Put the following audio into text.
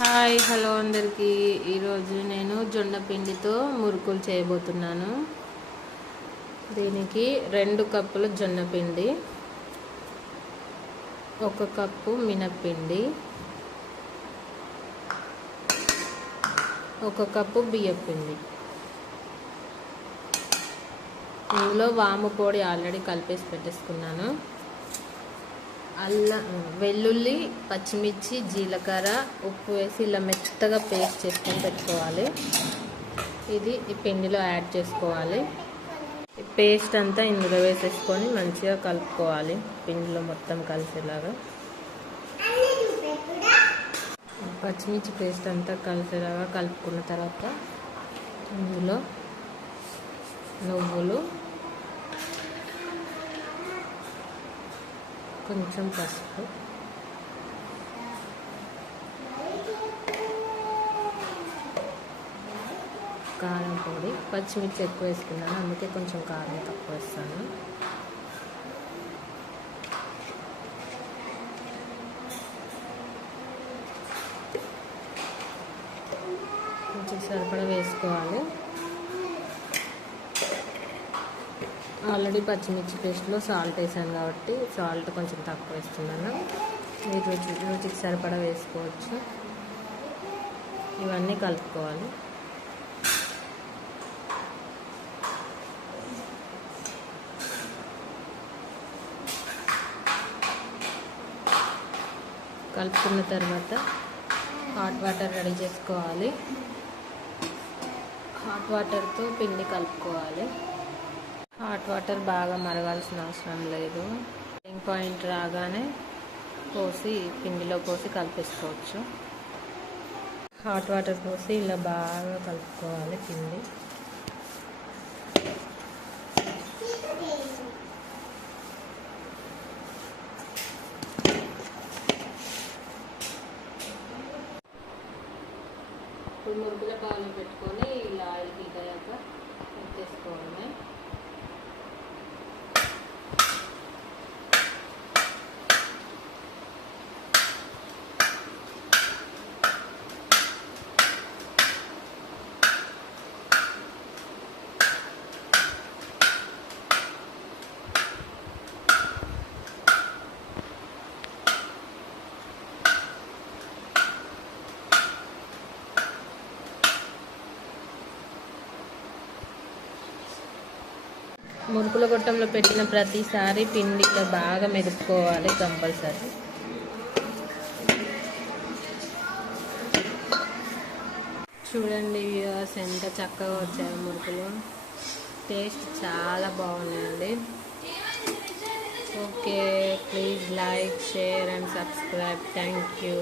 Hi hello అందరికీ. ఈరోజు నేను జొన్న పిండితో మురుకులు చేయబోతున్నాను. దీనికి రెండు కప్పులు జొన్న పిండి ఒక కప్పు మినప్పిండి ఒక కప్పు బియ్యపిండి. ఇందులో వాము పొడి ఆల్రెడీ కలిపేసి పెట్టేసుకున్నాను. అల్లం వెల్లుల్లి పచ్చిమిర్చి జీలకర్ర ఉప్పు వేసి ఇలా మెత్తగా పేస్ట్ చేసుకొని పెట్టుకోవాలి. ఇది ఈ పిండిలో యాడ్ చేసుకోవాలి. ఈ పేస్ట్ అంతా ఇందులో వేసేసుకొని మంచిగా కలుపుకోవాలి. పిండిలో మొత్తం కలిసేలాగా. పచ్చిమిర్చి పేస్ట్ అంతా కలిసేలాగా కలుపుకున్న తర్వాత ఇందులో నువ్వులు కొంచెం పసుపు కారం పొడి పచ్చిమిర్చి ఎక్కువ వేసుకున్నాను అందుకే కొంచెం కారం తక్కువ వేస్తాను కొంచెం సరిపడా వేసుకోవాలి ఆల్రెడీ పచ్చిమిర్చి పేస్ట్లో సాల్ట్ వేసాను కాబట్టి సాల్ట్ కొంచెం తక్కువ వేస్తున్నాను. మీరు రుచి రుచికి సరిపడా వేసుకోవచ్చు. ఇవన్నీ కలుపుకోవాలి. కలుపుకున్న తర్వాత హాట్ వాటర్ రెడీ చేసుకోవాలి. హాట్ వాటర్తో పిండి కలుపుకోవాలి. హాట్ వాటర్ బాగా మరగాల్సిన అవసరం లేదు. టర్నింగ్ పాయింట్ రాగానే పోసి పిండిలో పోసి కలిపేసుకోవచ్చు. హాట్ వాటర్ పోసి ఇలా బాగా కలుపుకోవాలి పిండి. ఇప్పుడు మురుగుల పాలు పెట్టుకొని ఇలా ఆయిల్ హీట్ మురుకుల గొట్టంలో పెట్టిన ప్రతిసారి పిండిలో బాగా మెదుపుకోవాలి కంపల్సరీ. చూడండి వ్యూవర్స్ ఎంత చక్కగా వచ్చాయి మురుకులు. టేస్ట్ చాలా బాగున్నాయండి. Okay please like share and subscribe thank you